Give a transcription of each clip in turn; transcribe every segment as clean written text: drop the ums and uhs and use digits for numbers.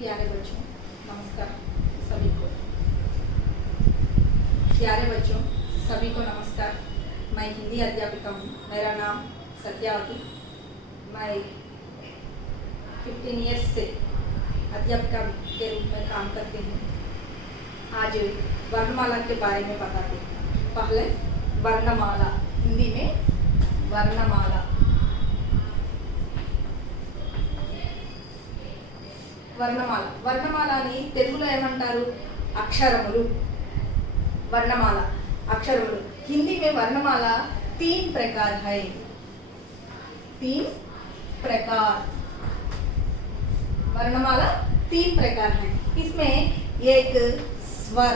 प्यारे बच्चों, नमस्कार सभी को। प्यारे बच्चों सभी को नमस्कार। मैं हिंदी अध्यापिका हूँ। मेरा नाम सत्यावती। मैं 15 ईयर्स से अध्यापिका के रूप में काम करती हूँ। आज वर्णमाला के बारे में बताते हैं। पहले वर्णमाला, हिंदी में वर्णमाला। వర్ణమాలని తెలుగులో ఏమంటారు? అక్షరములు. वर्णमाला अक्षरमुలు. हिंदी में वर्णमाला 3 प्रकार है. 3 प्रकार वर्णमाला 3 प्रकार है. इसमें एक स्वर.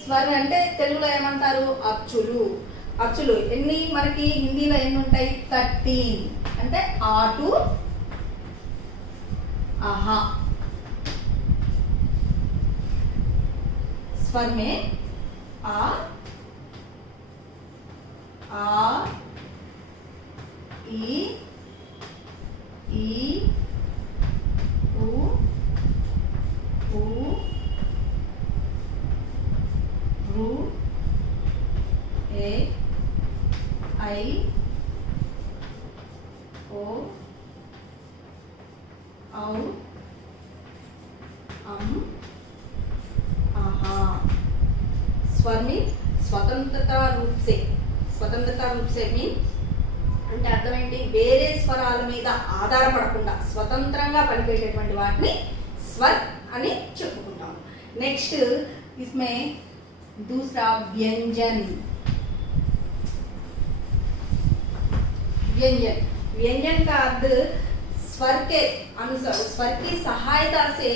స్వర్ అంటే తెలుగులో ఏమంటారు? అచ్చులు. అచ్చులు ఎన్ని మనకి హిందీలో ఎన్ని ఉంటాయి? 13. అంటే ఆటు, आहा. स्वर में आ, ई, उ, रू, ए, आई, ओ, औ, आहा. स्वर में स्वतंत्रता रूप से मीन అంటే అర్థం ఏంటి? వేరే స్వరాల మీద ఆధారపడకుండా స్వతంత్రంగా పలికేటటువంటి వాటిని స్వర్ అని చెప్పుకుంటాం. నెక్స్ట్ इसमें दूसरा व्यंजन. व्यंजन का अर्थ स्वर के अनुसार, स्वर की सहायता से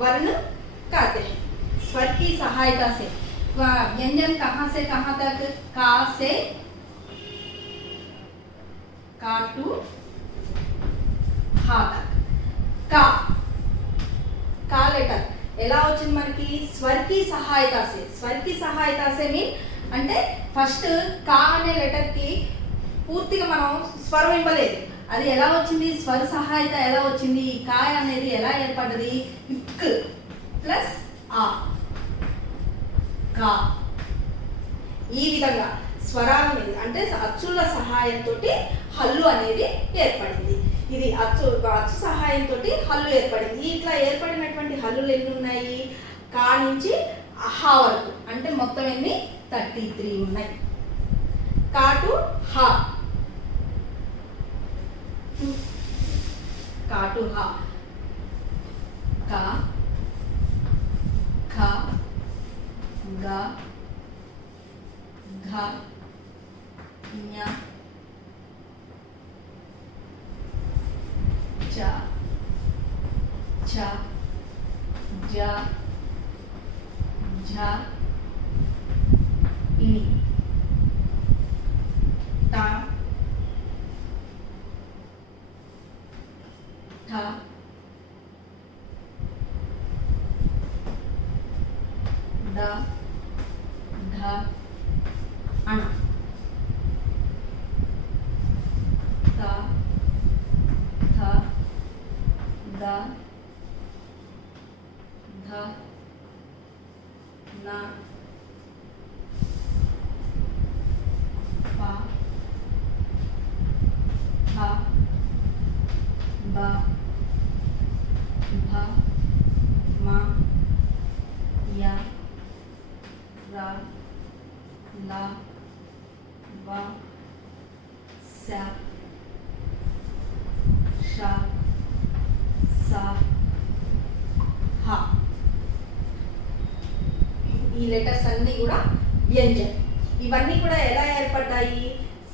वर्ण कहते हैं. स्वर की सहायता से व्यंजन कहाँ से कहाँ तक? का से का टू हा तक. का लेटर ఎలా వచ్చింది మనకి? స్వర్ కి సహాయత సే. స్వర్ కి సహాయత సే మీన్ అంటే ఫస్ట్ కా అనే లెటర్ కి పూర్తిగా మనం స్వరం ఇవ్వలేదు. అది ఎలా వచ్చింది? స్వర సహాయత ఎలా వచ్చింది? కాయ అనేది ఎలా ఏర్పడ్డది? ఇక్ ప్లస్ ఆ, కా. ఈ విధంగా స్వరాల మీద అంటే అచ్చుల సహాయంతో హల్లు అనేది ఏర్పడింది. ఇది అచ్చు సహాయంతో హల్లు ఏర్పడింది. ఇట్లా ఏర్పడినటువంటి హల్లులు ఎన్ని ఉన్నాయి? కా నుంచి హా వరకు అంటే మొత్తం ఎన్ని? 33 ఉన్నాయి. కా టు హా, का टू हा, का, ख, ग, घ, ञ, च, छ, ज, झ, इ, ता, था, द, ध, अण, त, थ, द, ध, न, प, फ, ब, भ, म, य, र, ल, व, स, श, स, ह. ఈ లెటర్స్ అన్నీ కూడా వ్యంజన్. ఇవన్నీ కూడా ఎలా ఏర్పడ్డాయి?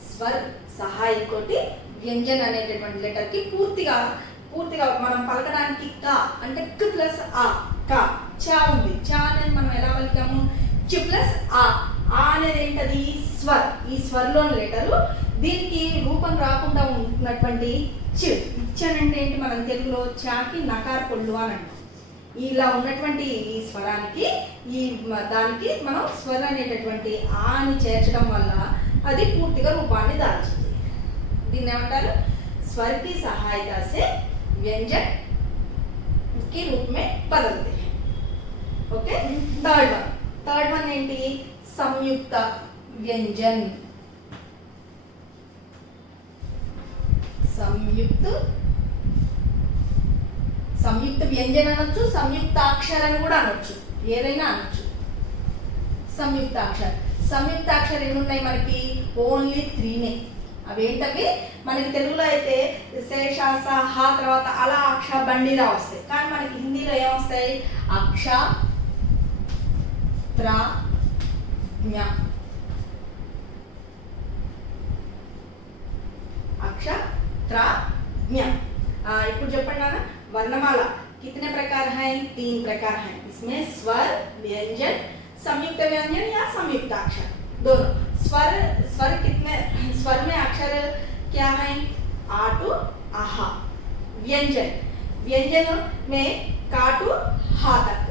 స్వర్ సహాయంతో వ్యంజన్ అనేటటువంటి లెటర్ కి పూర్తిగా మనం పలకడానికి క అంటే క్ ప్లస్ ఆ, క. చ ఉంది. చ అనేది మనం ఎలా పలికాము? చ ప్లస్ ఆ. ఆ అనేది ఏంటది? స్వర్. ఈ స్వర్లోని లెటరు. దీనికి రూపం రాకుండా ఉన్నటువంటి చ్. ఇచ్చన్ అంటే ఏంటి? మనం తెలుగులో చాకి నకార పొల్లు అని అంటాం. ఇలా ఉన్నటువంటి ఈ స్వరానికి దానికి మనం స్వర అనేటటువంటి ఆని చేర్చడం వల్ల అది పూర్తిగా రూపాన్ని దాల్చింది. దీన్ని ఏమంటారు? स्वर की सहायता से व्यंजन की रूप में बदलते हैं। ओके, थर्ड वन ఏంటి संयुक्त व्यंजन। సంయుక్త వ్యంజన అనొచ్చు, సంయుక్తాక్షర అని కూడా అనొచ్చు, ఏదైనా అనొచ్చు। సంయుక్తాక్షర ఎన్ని ఉన్నాయి మనకి? ఓన్లీ 3నే। అవేంటవి? మనకి తెలుగులో అయితే శేష సహ తర్వాత అలా అక్ష బండిరా వస్తాయి, కానీ మనకి హిందీలో ఏమొస్తాయి? అక్ష త్ర జ్ఞ। అక్ష త్ర జ్ఞ। ఇప్పుడు చెప్పండి నాన్న, वर्णमाला कितने प्रकार हैं? 3 प्रकार हैं। इसमें स्वर, व्यंजन, संयुक्त व्यंजन या संयुक्ताक्षर दोनों। स्वर कितने? स्वर में अक्षर क्या है? आ टू आहा। व्यंजन में का टू हा तक।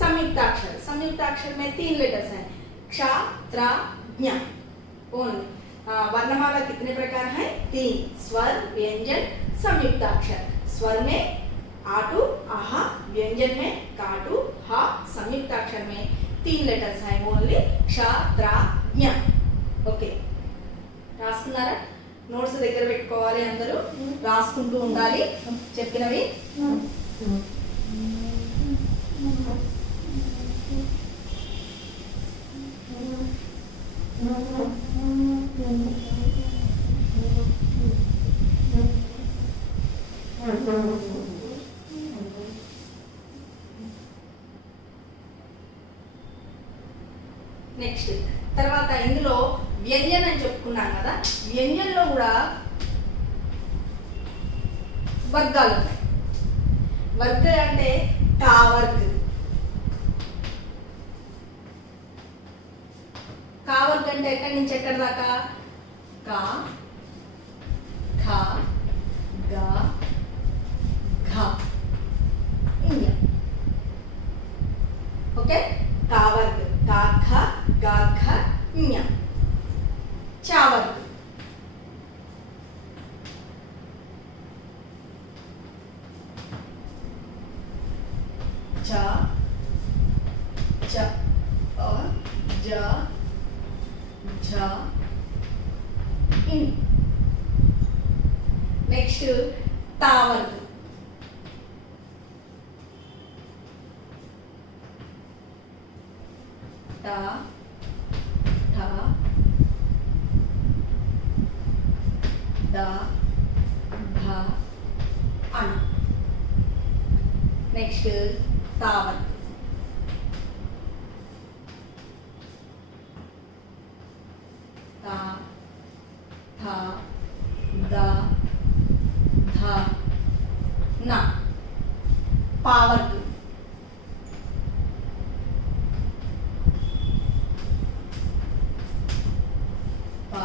संयुक्ताक्षर में 3 लेटर्स हैं, क्ष त्र ज्ञ ओनली। वर्णमाला कितने प्रकार हैं? 3, स्वर, व्यंजन, संयुक्ताक्षर। स्वर में आ टू आहा, व्यंजन में का टू हा, संयुक्ताक्षर में 3 लेटर्स हैं ओनली, क्ष त्र ज्ञ। ఓకే, రాసుకున్నారా? నోట్స్ దగ్గర పెట్టుకోవాలి, అందరూ రాసుకుంటూ ఉండాలి చెప్పినవి। నెక్స్ట్ తర్వాత ఇందులో వ్యంజన్ అని చెప్పుకున్నాం కదా, వ్యంజన్లో కూడా వర్గాలు ఉన్నాయి। వర్గ అంటే కా వర్గ్। కా వర్గ్ అంటే ఎక్కడి నుంచి ఎక్కడి దాకా? కా, ఖ, గ, ఘ, ఞ। ఓకే, కా వర్గ్ का ख ग घ ञ। च वर्ग च च अ ज झ इन। नेक्स्ट ता वर्ग टा ठा दा धा अण। नेक्स्ट तावत ता था दा धा ना। पावर्ग पा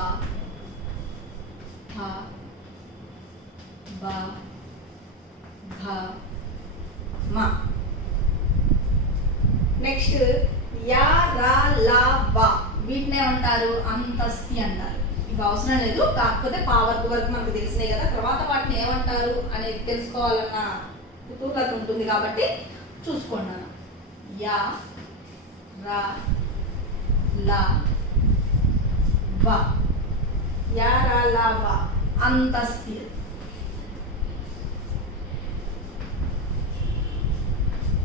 था बा भा मा। నెక్స్ట్ యా రా లా వా వీటిని ఏమంటారు? అంతస్తి అంటారు। ఇవి అవసరం లేదు, కాకపోతే పావర్గ్ వరకు మనకు తెలిసినాయి కదా, తర్వాత వాటిని ఏమంటారు అనేది తెలుసుకోవాలన్న కుతూహలత ఉంటుంది కాబట్టి చూసుకోండి। యా రా లా వా, యా రా లా వా అంతస్తి।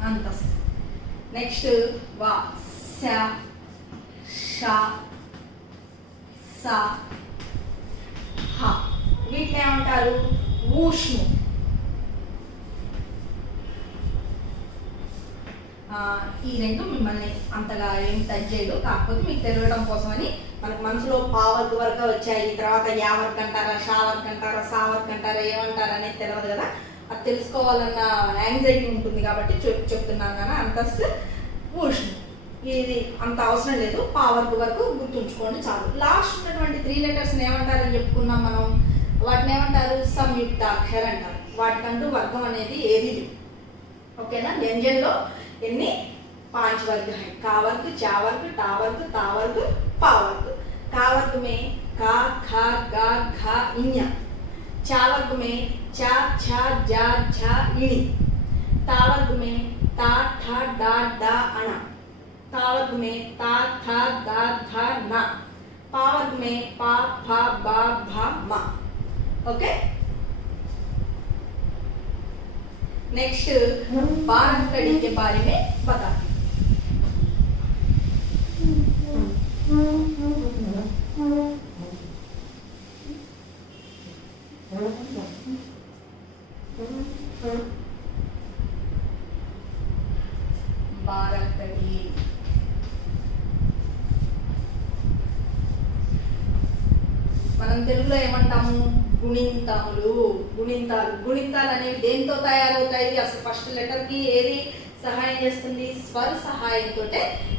అంతస్తు। నెక్స్ట్ వా స ష స హ వీటిని ఏమంటారు? ఊష్ము। ఈ రెండు మిమ్మల్ని అంతగా ఏం టచ్ చేయదు, కాకపోతే మీకు తెలియడం కోసమని మనకు మనసులో పావర్గ్ వరకు వచ్చాయి, తర్వాత యా వర్క్ అంటారా, షా వర్క్ అంటారా, సా వర్క్ అంటారా, ఏమంటారా అనేది తెలియదు కదా, అది తెలుసుకోవాలన్న యాంగ్జైటీ ఉంటుంది కాబట్టి చెప్తున్నాను కదా। అంతస్తు ఊష్ము ఇది అంత అవసరం లేదు, పావర్గ్ వరకు గుర్తుంచుకోండి చాలు। లాస్ట్ ఉన్నటువంటి 3 లెటర్స్ని ఏమంటారని చెప్పుకున్నాం మనం, వాటిని ఏమంటారు? సంయుక్తాక్షర అంటారు। వాటికంటూ వర్గం అనేది ఏది లేదు, ఓకేనా। వ్యంజన్లో ఎన్ని? 5 वर्ग हैं, का वर्ग, चा वर्ग, टा वर्ग, ता वर्ग, पा वर्ग। का वर्ग में का ख ग घ ञ। चा वर्ग में चा छा जा झा इणी। తా వర్ग में ता ठा डा डा अना, ता वर्ग में ता था दा धा ना, पा वर्ग में पा फा बा भा मा। ओके, नेक्स्ट बारहकड़ी के बारे में बताती బారకడి మనం తెలుగులో ఏమంటాము? గుణింతాలు. గుణింతాలు అనేవి దేంతో తయారవుతాయి? అసలు ఫస్ట్ లెటర్ కి ఏది సహాయం చేస్తుంది? స్వర సహాయంతో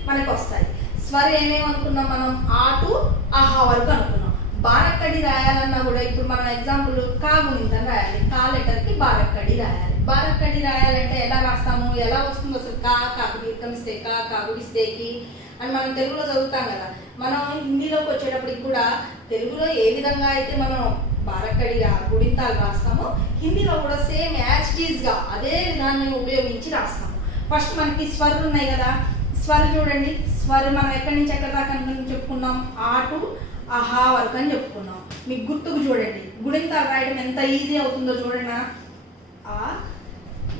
మనకు వస్తాయి. స్వర ఏమేమనుకున్నాం మనం? ఆ టు ఆహా వరకు అనుకున్నాం. బారక్కడి రాయాలన్నా కూడా ఇప్పుడు మనం ఎగ్జాంపుల్ కా గుణింతం రాయాలి. కా లెటర్ కి బారక్కడి రాయాలి. బారక్కడి రాయాలంటే ఎలా రాస్తాము? ఎలా వస్తుంది అసలు? కాకు దీర్ఘమిస్తే కాకు ఇస్తేకి అని మనం తెలుగులో చదువుతాం కదా. మనం హిందీలోకి వచ్చేటప్పటికి కూడా తెలుగులో ఏ విధంగా అయితే మనం బారక్కడి గుణింతాలు రాస్తామో హిందీలో కూడా సేమ్ యాజ్ ఇట్ ఈజ్ గా అదే విధాన్ని ఉపయోగించి రాస్తాము. ఫస్ట్ మనకి స్వరాలు ఉన్నాయి కదా. స్వరం చూడండి. స్వరం మనం ఎక్కడి నుంచి ఎక్కడి దాకా చెప్పుకున్నాం? ఆ టు ఆహా వరకు అని చెప్పుకున్నాం. మీకు గుర్తుకు చూడండి. గుణింతాలు రాయడం ఎంత ఈజీ అవుతుందో చూడండి. ఆ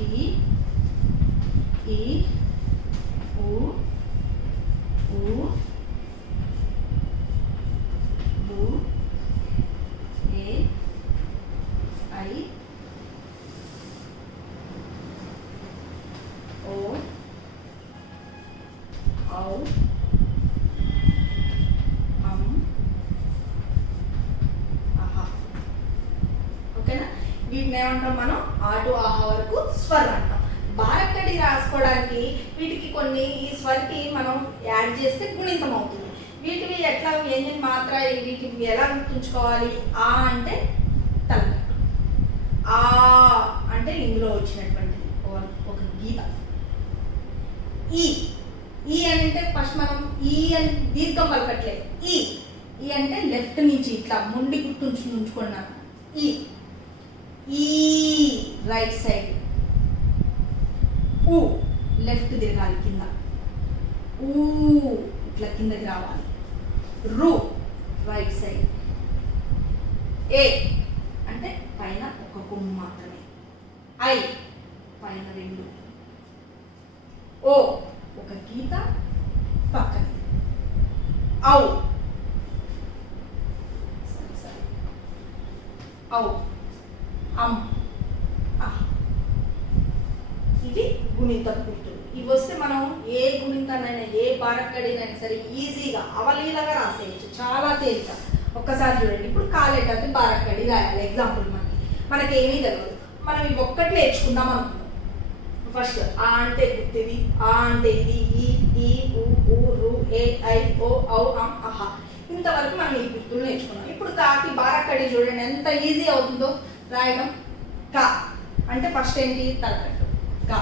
ఈ ఊ ఏ ఐ ఓ ఔ ఓకేనా? వీటిని ఏమంటాం మనం? ఆ టు ఆహా వరకు స్వర్ అంటాం. బారక్కడి రాసుకోవడానికి వీటికి కొన్ని ఈ స్వర్కి మనం యాడ్ చేస్తే గుణింతం అవుతుంది. వీటివి ఎట్లా ఏంటి మాత్ర వీటిని ఎలా గుర్తుంచుకోవాలి? ఆ అంటే తలకట్టు, ఆ అంటే ఇందులో వచ్చినటువంటిది ఒక గీత. ఈ అంటే ఫస్ట్ మనం ఈ అని దీర్ఘం పలకట్లేదు. ఈ అంటే లెఫ్ట్ నుంచి ఇట్లా ముండి గుర్తుంచుకున్నాను. ఈ రైట్ సైడ్. ఊ లెఫ్ట్ తిరగాలి కింద. ఊ ఇట్లా కిందకి రావాలి. రు రైట్ సైడ్. ఏ అంటే పైన ఒక కొమ్ము మాత్రమే. ఐ పైన రెండు. ఓ ఒక గీత పక్కన. ఔ ఔ అమ్ ఇవి గుణిత గుర్తులు. ఇవి వస్తే మనం ఏ గుణితానైనా ఏ బారక్కడినైనా సరే ఈజీగా అవలీలగా రాసేయచ్చు. చాలా తేలిక. ఒక్కసారి చూడండి. ఇప్పుడు కాలేటది బారక్కడి రాయాలి. ఎగ్జాంపుల్ మనకి ఏమీ తెలియదు. మనం ఇవి ఒక్కటి నేర్చుకుందాం అనుకున్నాం. ఫస్ట్ ఆ అంటే గుర్తిది, ఆ అంటే ఇది, ఈ ఊ రు ఏ ఐ ఓ ఔ అం అహా. ఇంతవరకు మనం ఈ గుర్తులు నేర్చుకున్నాం. ఇప్పుడు కాకి బారక్కడి చూడండి ఎంత ఈజీ అవుతుందో రాయడం. కా అంటే ఫస్ట్ ఏంటి? తలకట్టు. కా.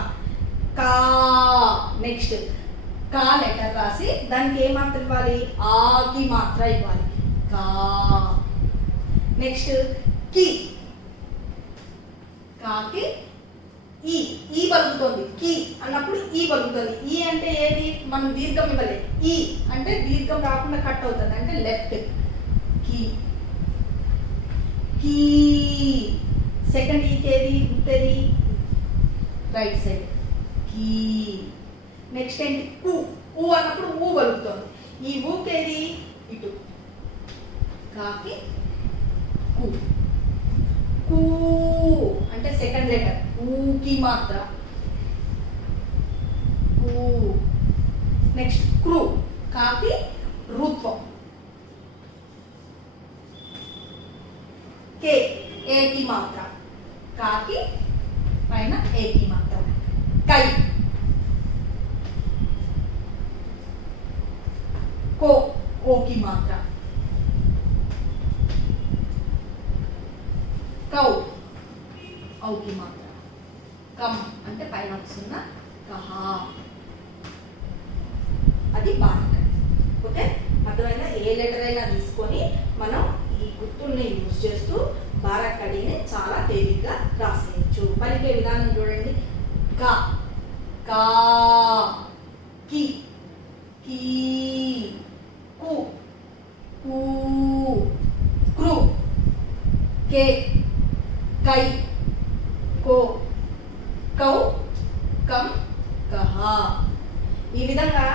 నెక్స్ట్ కా లెటర్ రాసి దానికి ఏ మాత్ర ఇవ్వాలి? ఆకి మాత్ర ఇవ్వాలి. కా. నెక్స్ట్ కి. కాకి ఈ పలుకుతుంది. కి అన్నప్పుడు ఈ పలుకుతుంది. ఈ అంటే ఏది? మనం దీర్ఘం ఇవ్వలేదు. ఈ అంటే దీర్ఘం రాకుండా కట్ అవుతుంది అంటే లెఫ్ట్. కి. సెకండ్ ఈకి ఏది గుర్తేది? Right side. కీ. నెక్స్ట్ ఏంటి? ఊ అన్నప్పుడు ఊ పలుకుతుంది. ఈ ఊకేది? ఇటు. కాకి కు. కూ అంటే సెకండ్ లెటర్. ఊకి మాత్ర. కూ. Next crew. కాకి రుత్వం. కే ఏకి మాత్ర. కాకి పైన ఏకి మాత్ర. కై. కో ఓకి మాత్ర. కౌ ఔకి మాత్ర. కమ్ అంటే పైన వస్తున్న కహా. అది బారక్కడి. ఓకే, అర్థమైనా? ఏ లెటర్ అయినా తీసుకొని మనం ఈ గుర్తుల్ని యూజ్ చేస్తూ బారక్కడిని చాలా తేలిగ్గా రాసేయచ్చు. పలికే విధానం చూడండి. కా కా కి కీ కు కూ క్రు కే కై కో కౌ కం కహ. ఈ విధంగా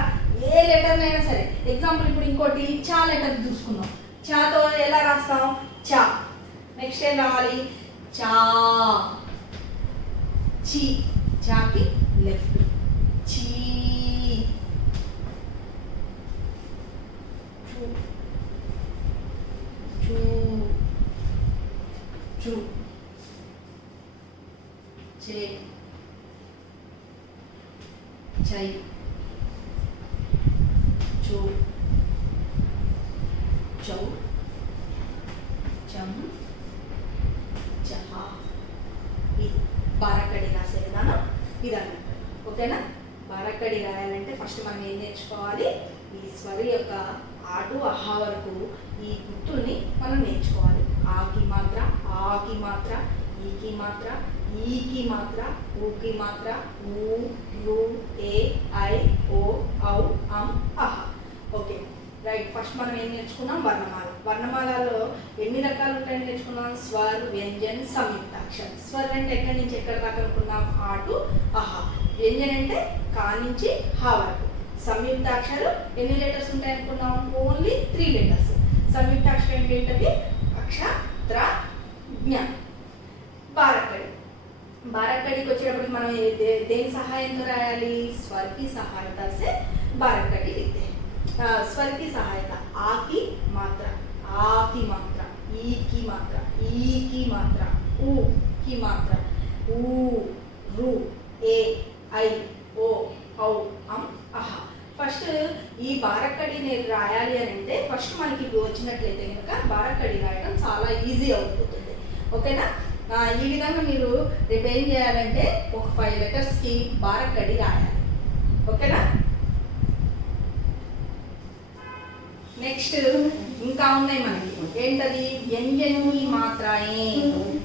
ఏ లెటర్ అయినా సరే, ఎగ్జాంపుల్ ఇప్పుడు ఇంకోటి చా లెటర్ చూసుకుందాం. చాతో ఎలా రాస్తాం? చా. నెక్స్ట్ ఏం రావాలి? చా. చి, చాకి లెఫ్ట్. చీ. చూ చూ చూ చే చై చూ చౌ చం చహా. ఇది బారక్కడి రాసే విధానం ఇదన్నమాట. ఓకేనా? బారక్కడి రాయాలంటే ఫస్ట్ మనం ఏం నేర్చుకోవాలి? ఈ స్వరి యొక్క ఆటు అహా వరకు ఈ గుర్తుల్ని మనం నేర్చుకోవాలి. ఆకి మాత్ర, ఆకి మాత్ర, ఈకి మాత్ర, ఈకి మాత్ర, ఊకి మాత్ర, ఊ, యు, ఏ, ఐ, ఓ, ఔ, అం, అహ. Okay right. ఫస్ట్ మనం ఏం నేర్చుకున్నాం? వర్ణమాల. వర్ణమాలలో ఎన్ని రకాలు ఉంటాయని నేర్చుకున్నాం? స్వర్, వ్యంజన్, సంయుక్తాక్షరం. స్వర్ అంటే ఎక్కడి నుంచి ఎక్కడ దాకా అనుకున్నాం? ఆ టు అహ. వ్యంజన్ అంటే కా నుంచి హా వరకు. సంయుక్తాక్షరం ఎన్ని లెటర్స్ ఉంటాయి అనుకున్నాం? Only 3 letters. సంయుక్తాక్షరం ఏంటది? అక్ష, త్ర, జ్ఞ. బారక్కడి. బారక్కడికి వచ్చేటప్పటికి మనం దేని సహాయంతో రాయాలి? స్వర్కి సహాయత సే బారక్కడి లిఖతే. स्वर की सहायता आ की मात्रा, आ की मात्रा, ई की मात्रा, ई की मात्रा, उ की मात्रा, उ, रू, ए, ఐ, ఓ, ఔ, అం, అహ. ఫస్ట్ ఈ బారక్కడిని రాయాలి అని అంటే ఫస్ట్ మనకి వచ్చినట్లయితే కనుక బారక్కడి రాయడం చాలా ఈజీ అవుతుంది. ఓకేనా? ఈ విధంగా మీరు రేపు ఏం చేయాలంటే ఒక 5 లెటర్స్కి బారక్కడి రాయాలి. ఓకేనా? నెక్స్ట్ ఇంకా ఉన్నాయి మనకి. ఏంటది? వ్యంజన్ కి మాత్రాయే.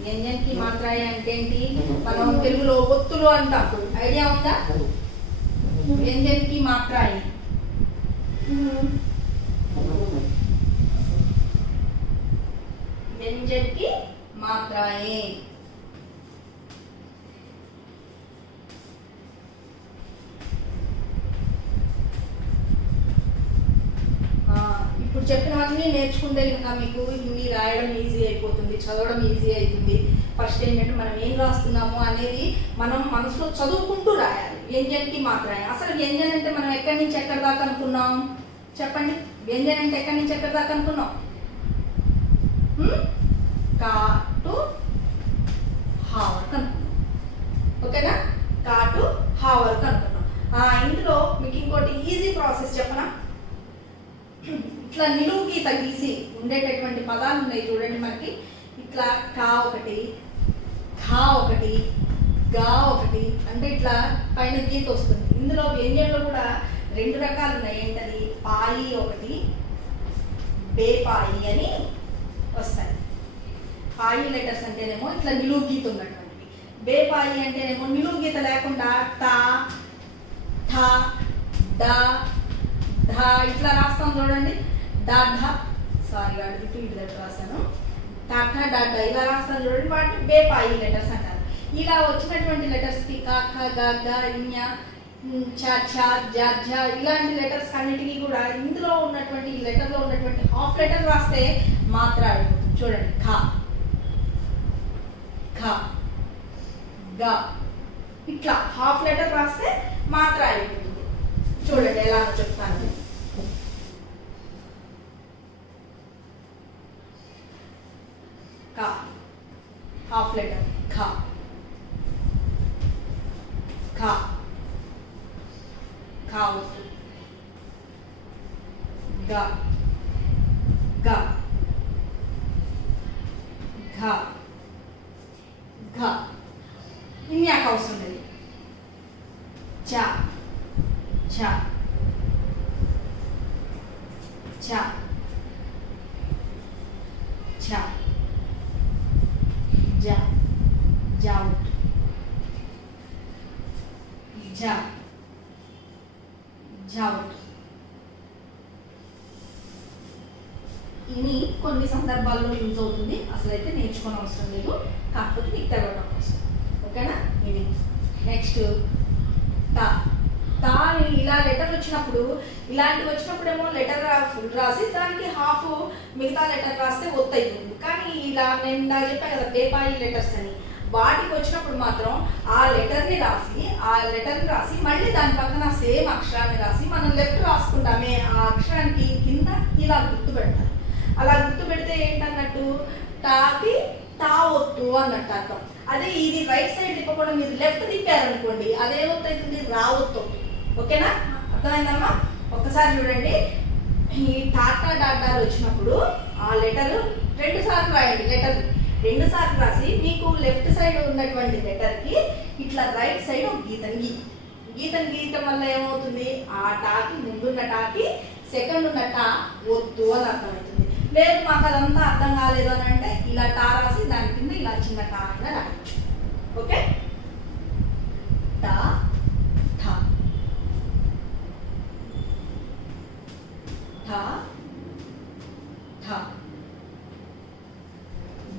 వ్యంజన్ కి మాత్రాయే అంటే ఏంటి? మనం తెలుగులో ఒత్తులు అంటాం. ఐడియా ఉందా? వ్యంజన్ కి మాత్రాయే. వ్యంజన్ కి మాత్రాయే. ఇప్పుడు చెప్పినవన్నీ నేర్చుకుంటే ఇంకా మీకు హిందీ రాయడం ఈజీ అయిపోతుంది, చదవడం ఈజీ అవుతుంది. ఫస్ట్ ఏంటంటే మనం ఏం రాస్తున్నాము అనేది మనం మనసులో చదువుకుంటూ రాయాలి. వ్యంజన్కి మాత్రమే. అసలు వ్యంజన్ అంటే మనం ఎక్కడి నుంచి ఎక్కడి దాకా అనుకున్నాం? చెప్పండి. వ్యంజన్ అంటే ఎక్కడి నుంచి ఎక్కడి దాకా అనుకున్నాం? కా టు హా వరకు అనుకున్నాం. ఓకేనా? కా టు హా వరకు అనుకున్నాం. ఇందులో మీకు ఇంకోటి ఈజీ ప్రాసెస్ చెప్పనా? ఇట్లా నిలువు గీత గీసి ఉండేటటువంటి పదాలు ఉన్నాయి చూడండి మనకి. ఇట్లా కా ఒకటి, ఖా ఒకటి, గా ఒకటి, అంటే ఇట్లా పైన గీత వస్తుంది. ఇందులో వ్యంజన్లో కూడా 2 రకాలు ఉన్నాయి. ఏంటది? పాయి ఒకటి, బేపాయి అని వస్తాయి. పాయి లెటర్స్ అంటేనేమో ఇట్లా నిలువు గీత ఉన్నటువంటివి. బేపాయి అంటేనేమో నిలువు గీత లేకుండా టా, ఠా, డా, ధా ఇట్లా రాస్తాం చూడండి. డాఢా, సారీ ఇటు ఇటు రాస్తాను. టాఠా, డాఢా ఇలా రాస్తాను చూడండి. వాటిని బేపాయి లెటర్స్ అంటారు. ఇలా వచ్చినటువంటి లెటర్స్కి కా, ఖ, గా, గా, ఞ, ఛ, ఛ, జ, ఝ ఇలాంటి లెటర్స్ అన్నిటికీ కూడా ఇందులో ఉన్నటువంటి ఈ లెటర్లో ఉన్నటువంటి హాఫ్ లెటర్ రాస్తే మాత్ర అయిపోతుంది. చూడండి. ఖ, ఖ, గా ఇట్లా హాఫ్ లెటర్ రాస్తే మాత్ర అయిపోతుంది. చూడండి ఎలా చెప్తాను. కా హాఫ్ లెటర్ ఖ, ఖ, ఖ వస్తు, గ, గ, ఘ, ఘ ఇన్యాక వస్తుంది. చ, ఛ, ఛ, ఛ, జ, జౌట్, జ జౌట్. ఇది కొన్ని సందర్భాల్లో యూజ్ అవుతుంది, అసలైతే నేర్చుకోని అవసరం లేదు, కాకపోతే మీకు తెలవడం కోసం. ఓకేనా? ఇది నెక్స్ట్ తా. తాని ఇలా లెటర్ వచ్చినప్పుడు, ఇలాంటివి వచ్చినప్పుడేమో లెటర్ ఫుల్ రాసి దానికి హాఫ్ మిగతా లెటర్ రాస్తే ఒత్తు అవుతుంది. కానీ ఇలా నేను నాకు చెప్పాను కదా పేపాయి లెటర్స్ అని, వాటికి వచ్చినప్పుడు మాత్రం ఆ లెటర్ని రాసి మళ్ళీ దాని పక్కన సేమ్ అక్షరాన్ని రాసి మనం లెఫ్ట్ రాసుకుంటామే ఆ అక్షరానికి కింద ఇలా గుర్తు పెడతారు. అలా గుర్తు పెడితే ఏంటన్నట్టు టాకి టా ఒత్తు అన్నట్టు అర్థం. అదే ఇది రైట్ సైడ్ తిప్పకుండా మీరు లెఫ్ట్ తిప్పారనుకోండి అదే ఒత్తు అవుతుంది, రా ఒత్తు. ఓకేనా? అర్థమైందమ్మా? ఒక్కసారి చూడండి. ఈ టాటా డాటాలు వచ్చినప్పుడు ఆ లెటర్ 2 సార్లు రాయండి. లెటర్ 2 సార్లు రాసి మీకు లెఫ్ట్ సైడ్ ఉన్నటువంటి లెటర్కి ఇట్లా రైట్ సైడ్ ఒక గీతను గీయటం వల్ల ఏమవుతుంది, ఆ టాకి ముందున్న టాకి సెకండ్ ఉన్న టా వద్దు అని అర్థమవుతుంది. లేదు మాకు అదంతా అర్థం కాలేదు అని అంటే ఇలా టా రాసి దాని కింద ఇలా చిన్న టా అయినా రాయచ్చు. ఓకే? టా ఠా ఠా ఠా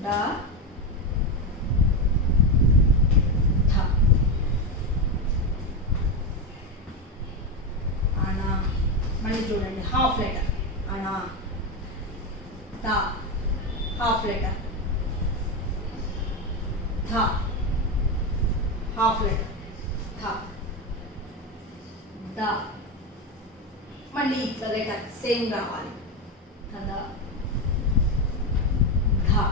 డా ఠా అనా. మళ్ళీ చూడండి హాఫ్ లెటర్ అనా. తా హాఫ్ లెటర్. థా హాఫ్ లెటర్. థా దా. మళ్ళీ ఇట్లా లెటర్ సేమ్ రావాలి కదా. ధా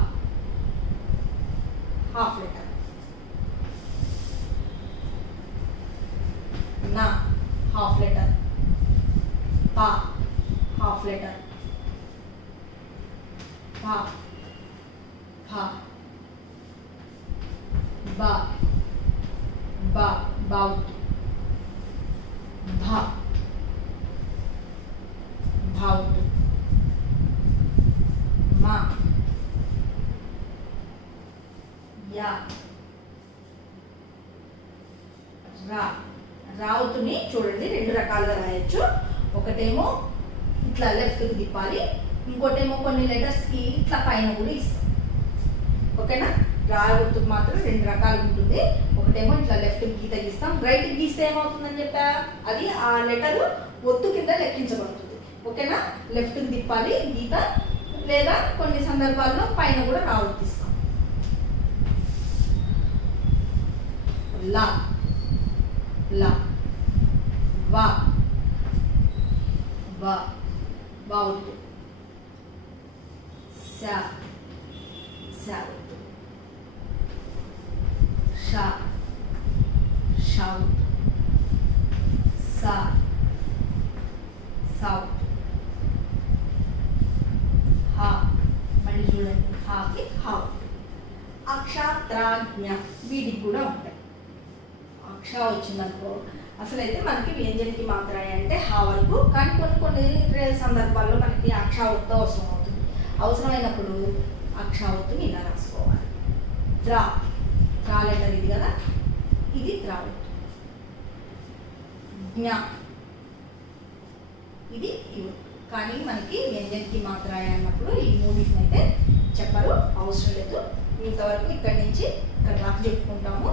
హాఫ్ లెటర్. నా హాఫ్ లెటర్. పా హాఫ్ లెటర్. భా భా బా బా బావుత్. భా భావుత్. మా యా రా. రావుతుని చూడండి 2 రకాలుగా రాయొచ్చు. ఒకటేమో ఇట్లా లెఫ్ట్కి తిప్పాలి, ఇంకోటేమో కొన్ని లెటర్స్కి ఇట్లా పైన కూడా ఇస్తాం. ఓకేనా? రాగుర్తుకు మాత్రం 2 రకాలు ఉంటుంది. ఒకటేమో ఇట్లా లెఫ్ట్ గీత గీస్తాం, రైట్ గీస్తే ఏమవుతుందని చెప్పా, అది ఆ లెటర్ ఒత్తు కింద లెక్కించబడుతుంది. ఓకేనా? లెఫ్ట్కి తిప్పాలి గీత, లేదా కొన్ని సందర్భాల్లో పైన కూడా రావుర్తిస్తాం. లా లా. వా వా బావుతు. సా సావుతు. షా షావుతు. సా సావుతు. హా. మళ్ళీ చూడండి హాకి హావుతు. అక్షాత్రాజ్ఞ వీటికి కూడా ఉంటాయి. అక్ష వచ్చిందనుకో అసలైతే మనకి వ్యంజనకి మాత్రమే అంటే హా వరకు, కానీ కొన్ని సందర్భాల్లో మనకి అక్షావత్తు అవసరం అవుతుంది. అవసరమైనప్పుడు అక్షావత్తుని ఇలా రాసుకోవాలి. త్రా త్రా లెటర్ ఇది కదా, ఇది త్రా లెటర్. జ్ఞ ఇది ఇవి. కానీ మనకి వ్యంజనకి మాత్రమే అన్నప్పుడు ఈ 3 అయితే చెప్పరు, అవసరం లేదు. ఇంతవరకు ఇక్కడి నుంచి ఇక్కడ దాకా చెప్పుకుంటాము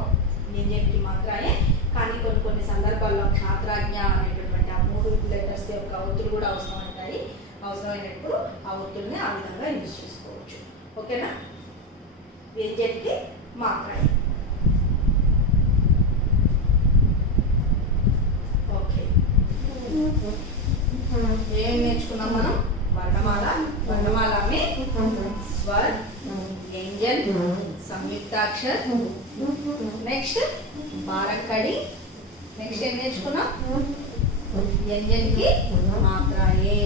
వ్యంజనకి మాత్రమే. కానీ కొన్ని సందర్భాల్లో క్షాత్రాజ్ఞ అనేటటువంటి ఆ 3 లెటర్స్ యొక్క ఒత్తులు కూడా అవసరం ఉంటాయి. అవసరమైనప్పుడు ఆ ఒత్తుల్ని ఆ విధంగా యూజ్ చేసుకోవచ్చు. ఓకేనా? వ్యంజనకి మాత్రమే. ఓకే, ఏం నేర్చుకున్నాం మనం? వర్ణమాల, వర్ణమాలమే స్వర్, వ్యంజన్, సంయుక్తాక్షర్, నెక్స్ట్ బారక్కడి, నెక్స్ట్ ఏం నేర్చుకున్నాం? వ్యంజన్కి మాత్రమే.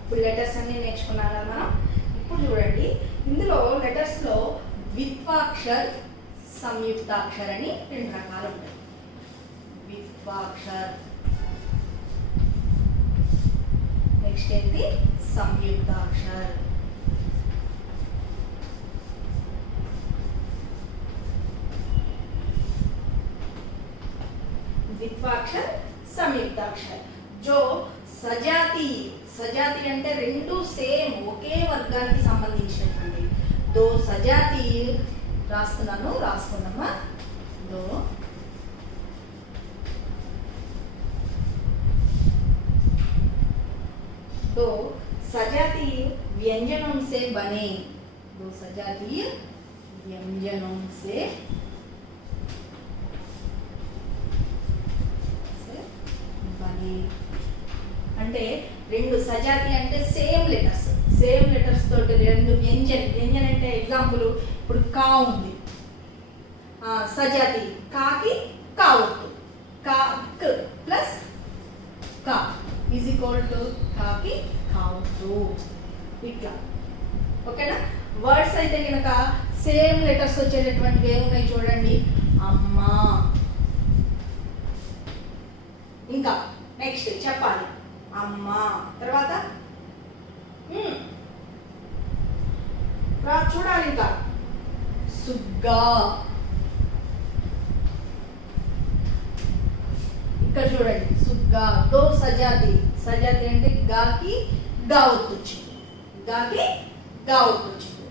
ఇప్పుడు లెటర్స్ అన్ని నేర్చుకున్నాం కదా మనం. ఇప్పుడు చూడండి, ఇందులో లెటర్స్లో ద్విత్వాక్షర్, సంయుక్తాక్షర్ అని 2 రకాలు ఉంటాయి. ద్విత్వాక్షర్, నెక్స్ట్ ఏంటి? సంయుక్తాక్షర్. సంయుక్తాక్షर जो సజాతి సజాతి అంటే రెండు సేమ్ ఒకే వర్గానికి సంబంధించినటువంటి దో సజాతి రాస్తున్నాను రాసుకున్నామా దో तो सजातीय व्यंजनों से बने दो सजातीय व्यंजनों से बने అంటే రెండు సజాతి అంటే సేమ్ లెటర్స్ తోటి రెండు వ్యంజన్ అంటే ఎగ్జాంపుల్ ఇప్పుడు కా ఉంది సజాతి కాకి కావొత్తు కా క్ ప్లస్ కా ఈజ్ ఈక్వల్ టు కాకి కావొత్తు ఇట్లా ఓకేనా. వర్డ్స్ అయితే కనుక సేమ్ లెటర్స్ వచ్చేటటువంటివి ఏమున్నాయి చూడండి, అమ్మ. ఇంకా నెక్స్ట్ చెప్పాలి అమ్మ తర్వాత చూడాలి ఇంకా సుగ్గా. ఇక్కడ చూడండి సుగ్గా దో సజాతి అంటే గాకి గావత్తు వచ్చింది, గాకి గావత్తు వచ్చింది.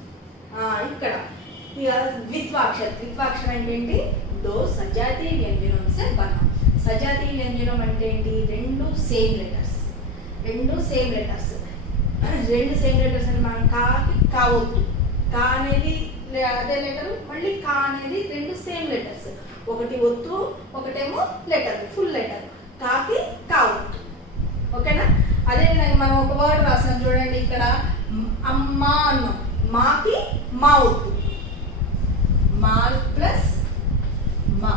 ఇక్కడ ఇక ద్విత్వాక్షరం అంటే ఏంటి, దో సజాతి వ్యంజనం సే బనా. సజాతి వ్యంజనం అంటే ఏంటి, రెండు సేమ్ లెటర్స్ అంటే మనం కాకి కావద్దు, కా అనేది అదే లెటర్, మళ్ళీ కా అనేది రెండు సేమ్ లెటర్స్, ఒకటి ఒత్తు ఒకటేమో లెటర్ ఫుల్ లెటర్, కాకి కావద్దు. ఓకేనా. అదేవిధంగా మనం ఒక వర్డ్ రాసాం చూడండి, ఇక్కడ అమ్మ అన్నాం, మాకి మా ఒత్తు, మా ప్లస్ మా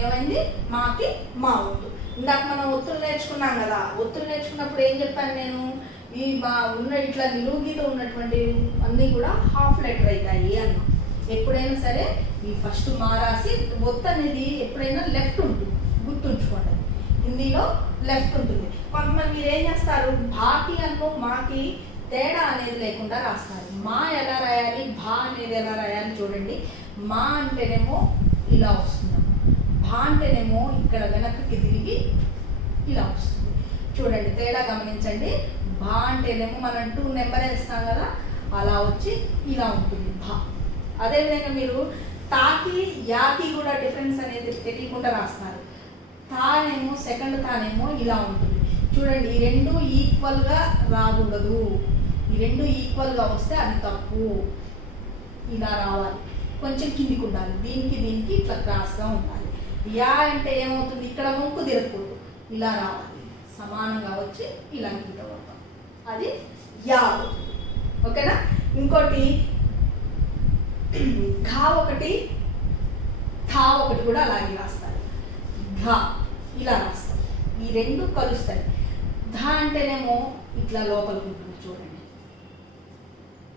ఏమైంది, మాకి మా ఒత్తు. ఇందాక మనం ఒత్తులు నేర్చుకున్నాం కదా, ఒత్తులు నేర్చుకున్నప్పుడు ఏం చెప్పాను నేను, ఈ మా ఉన్న ఇట్లా నిలువు గీత ఉన్నటువంటి అన్నీ కూడా హాఫ్ లెటర్ అవుతాయి అన్నాం. ఎప్పుడైనా సరే ఈ ఫస్ట్ మా రాసి ఒత్తు అనేది ఎప్పుడైనా లెఫ్ట్ ఉంటుంది, గుర్తుంచుకోండి. హిందీలో లెఫ్ట్ ఉంటుంది. కొంతమంది మీరు ఏం చేస్తారు, భాకి అన్ను మాకి తేడా అనేది లేకుండా రాస్తారు. మా ఎలా రాయాలి, భా అనేది ఎలా రాయాలి చూడండి. మా అంటేనేమో ఇలా వస్తుంది, భా అంటేనేమో ఇక్కడ వెనక్కి తిరిగి ఇలా వస్తుంది. చూడండి తేడా గమనించండి. భా అంటేనేమో మనం 2 నెంబర్ వేస్తాం కదా, అలా వచ్చి ఇలా ఉంటుంది భా. అదేవిధంగా మీరు తాకి యాకి కూడా డిఫరెన్స్ అనేది తెలియకుండా రాస్తారు. తానేమో సెకండ్ తానేమో ఇలా ఉంటుంది. చూడండి ఈ రెండు ఈక్వల్గా రాకూడదు, ఈ రెండు ఈక్వల్గా వస్తే అది తప్పు. ఇలా రావాలి, కొంచెం కిందికి ఉండాలి, దీనికి ఇట్లా క్రాస్గా ఉండాలి. యా అంటే ఏమవుతుంది, ఇక్కడ వంకు తిరగకూడదు, ఇలా రావాలి, సమానంగా వచ్చి ఇలా గీత పడతాం, అది యా. ఓకేనా. ఇంకోటి ఘా ఒకటి థా ఒకటి కూడా అలాగే రాస్తారు. ఘా ఇలా రాస్తారు, ఈ రెండు కలుస్తాయి. ధా అంటేనేమో ఇట్లా లోపలికి ఉంటుంది చూడండి,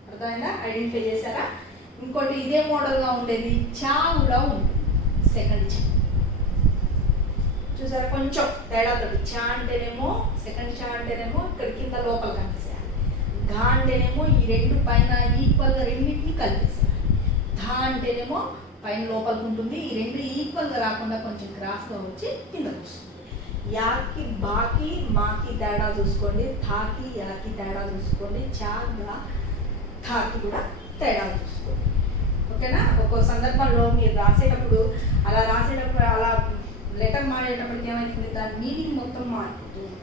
అర్థమైందా, ఐడెంటిఫై చేశారా. ఇంకోటి ఇదే మోడల్గా ఉండేది చా కూడా ఉంటుంది, సెకండ్ చా చూసారా, కొంచెం తేడాతోటి. చా అంటేనేమో సెకండ్ చా అంటేనేమో ఇక్కడ కింద లోపల కనిపిసేయాలి, ఘా అంటేనేమో ఈ రెండు పైన ఈక్వల్గా రెండింటిని కలిపేసేయాలి. ధా అంటేనేమో పైన లోపలికి ఉంటుంది, ఈ రెండు ఈక్వల్గా రాకుండా కొంచెం క్రాస్గా వచ్చి కిందకు వస్తుంది. యాకి బాకి మాకి తేడా చూసుకోండి, థాకి యాకి తేడా చూసుకోండి, చాగా థాకి కూడా తేడా చూసుకోండి. ఓకేనా. ఒక్కో సందర్భంలో మీరు రాసేటప్పుడు అలా లెటర్ మారేటప్పటికి ఏమైతుంది, దాని మీనింగ్ మొత్తం మారిపోతుంది.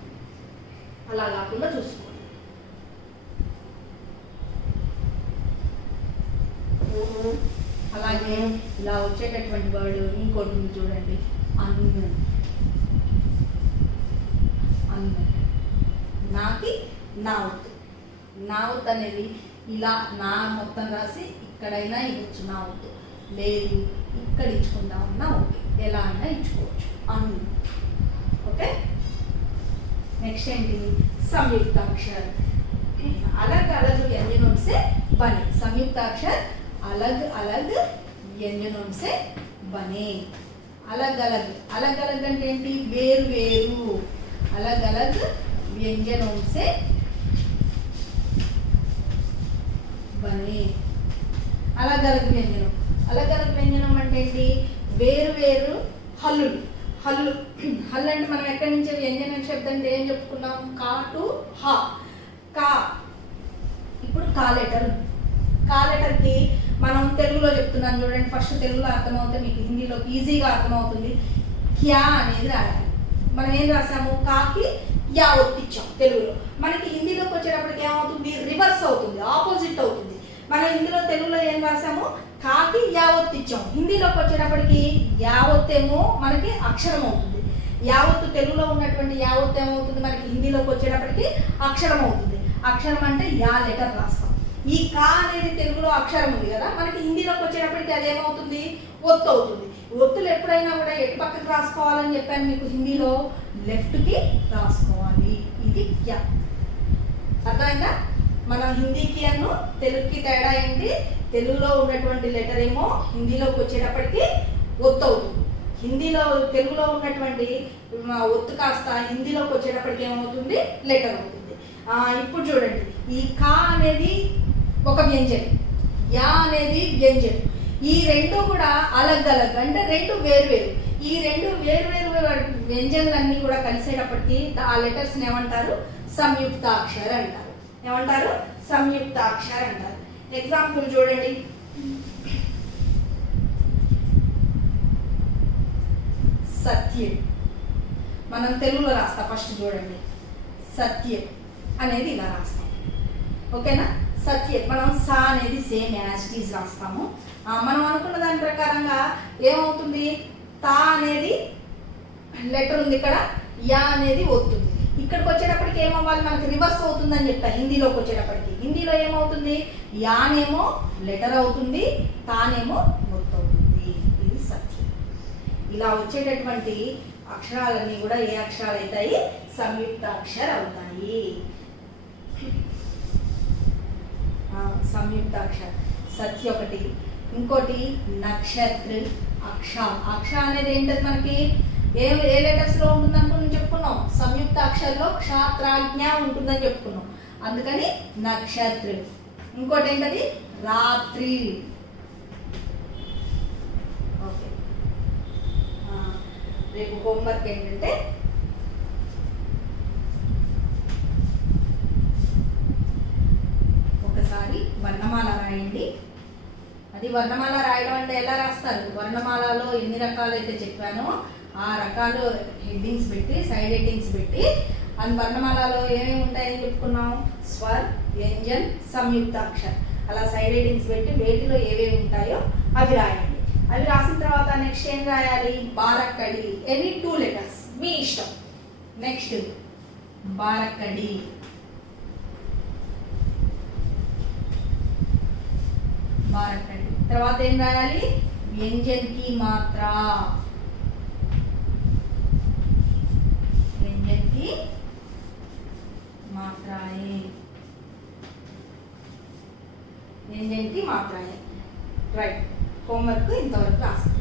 అలా కాకుండా చూసుకోండి. అలాగే ఇలా వచ్చేటటువంటి వర్డ్ ఇంకోటి చూడండి, అన్ను. నాకి నావుత్. నావుత్ అనేది ఇలా నా మొత్తం రాసి ఇక్కడైనా ఇవ్వచ్చు నావుత్, లేదు ఇక్కడ ఇచ్చుకుంటా ఉన్నా ఓకే, ఎలా అయినా ఇచ్చుకోవచ్చు అన్ను. ఓకే. నెక్స్ట్ ఏంటి, సంయుక్తాక్షర్. अलग अलग व्यंजनों से बने, संयुक्ताक्षर अलग अलग व्यंजनों से बने. अलग अलग అంటే ఏంటి, వేరు వేరు. अलग अलग व्यंजनों से बने. अलग अलग व्यंजనం అంటే ఏంటి, వేరు వేరు హల్లులు. హల్లు. హల్లు అంటే మనం ఎక్కడి నుంచి వ్యంజన శబ్దం అంటే ఏం చెప్పుకున్నాం? కా టు హా. కా. ఇప్పుడు కా లెటర్. కా లెటర్కి మనం తెలుగులో చెప్తున్నాను చూడండి. ఫస్ట్ తెలుగులో అర్థమవుతుంది, మీకు హిందీలో ఈజీగా అర్థమవుతుంది. క్యా అనేది రాయాలి. మనం ఏం రాసాము? కాకి యా ఒత్తిచ్చాం తెలుగులో. మనకి హిందీలోకి వచ్చేటప్పటికి ఏమవుతుంది? రివర్స్ అవుతుంది, ఆపోజిట్ అవుతుంది. మనం ఇందులో తెలుగులో ఏం రాసాము? కాకి యా ఒత్తిచ్చాం. హిందీలోకి వచ్చేటప్పటికి యావత్తేమో మనకి అక్షరం అవుతుంది. యావత్తు తెలుగులో ఉన్నటువంటి యావత్తు ఏమవుతుంది? మనకి హిందీలోకి వచ్చేటప్పటికి అక్షరం అవుతుంది. అక్షరం అంటే యా లెటర్ రాస్తాం. ఈ కా అనేది తెలుగులో అక్షరం ఉంది కదా, మనకి హిందీలోకి వచ్చేటప్పటికి అదేమవుతుంది? ఒత్తు అవుతుంది. ఒత్తులు ఎప్పుడైనా కూడా ఎటు పక్కకి రాసుకోవాలని చెప్పాను మీకు హిందీలో, లెఫ్ట్కి రాసుకోవాలి. ఇది క్యా. అర్థమైందా? మన హిందీకి అను తెలుగుకి తేడా ఏంటి? తెలుగులో ఉన్నటువంటి లెటర్ ఏమో హిందీలోకి వచ్చేటప్పటికి ఒత్తు అవుతుంది. తెలుగులో ఉన్నటువంటి ఒత్తు కాస్త హిందీలోకి వచ్చేటప్పటికి ఏమవుతుంది? లెటర్ అవుతుంది. ఇప్పుడు చూడండి, ఈ కా అనేది ఒక వ్యంజనం, యా అనేది వ్యంజనం. ఈ రెండు కూడా అలగ్ అలగ్ అంటే రెండు వేరువేరు. ఈ రెండు వేరువేరు వ్యంజనలన్నీ కూడా కలిసేటప్పటికి ఆ లెటర్స్ని ఏమంటారు? సంయుక్తాక్షర అంటారు. ఏమంటారు? సంయుక్తాక్షర అంటారు. ఎగ్జాంపుల్ చూడండి. సత్యం మనం తెలుగులో రాస్తాం. ఫస్ట్ చూడండి, సత్యం అనేది ఇలా రాస్తాం. ఓకేనా? సత్యం మనం సా అనేది సేమ్ యాజ్ ఇట్ ఈజ్ రాస్తాము. మనం అనుకున్న దాని ప్రకారంగా ఏమవుతుంది? తా అనేది లెటర్ ఉంది ఇక్కడ, యా అనేది వస్తుంది. ఇక్కడికి వచ్చేటప్పటికి ఏమవ్వాలి? మనకి రివర్స్ అవుతుందని చెప్పా. హిందీలోకి వచ్చేటప్పటికి హిందీలో ఏమవుతుంది? యానేమో లెటర్ అవుతుంది, తానేమో ఒత్తు అవుతుంది. ఇది సత్యం. ఇలా వచ్చేటటువంటి అక్షరాలన్నీ కూడా ఏ అక్షరాలు అవుతాయి? సంయుక్తాక్షర అవుతాయి. సంయుక్తాక్షర సత్య ఒకటి. ఇంకోటి నక్షత్ర. అక్ష. అక్ష అనేది ఏంటది? మనకి ఏ లెటర్స్ లో ఉంటుంది అనుకుని చెప్పుకున్నాం? సంయుక్త అక్షరంలో క్షాత్రాజ్ఞ ఉంటుందని చెప్పుకున్నాం. అందుకని నక్షత్ర. ఇంకోటి ఏంటది? రాత్రి. ఓకే, రేపు హోంవర్క్ ఏంటంటే ఒకసారి వర్ణమాల రాయండి. అది వర్ణమాల రాయడం అంటే ఎలా రాస్తారు? వర్ణమాలలో ఎన్ని రకాలు అయితే చెప్పానో ఆ రకాలు హెడ్డింగ్స్ పెట్టి, సైడ్ హెడ్డింగ్స్ పెట్టి, అండ్ వర్ణమాలలో ఏమేమి ఉంటాయని చెప్పుకున్నాం? స్వర్, వ్యంజన్, సంయుక్తాక్షర్. అలా సైడ్ హెడ్డింగ్స్ పెట్టి వేటిలో ఏవేవి ఉంటాయో అవి రాయండి. అవి రాసిన తర్వాత నెక్స్ట్ ఏం రాయాలి? బారక్కడి. ఎనీ 2 లెటర్స్ మీ ఇష్టం. నెక్స్ట్ బారక్కడి. బారక్కడి తర్వాత ఏం రాయాలి? వ్యంజన్ కి మాత్ర. వ్యంజన్ కి మాత్రాయే. వ్యంజన్ కి మాత్రాయే. రైట్. హోంవర్క్ ఇంతవరకు రాస్తాం.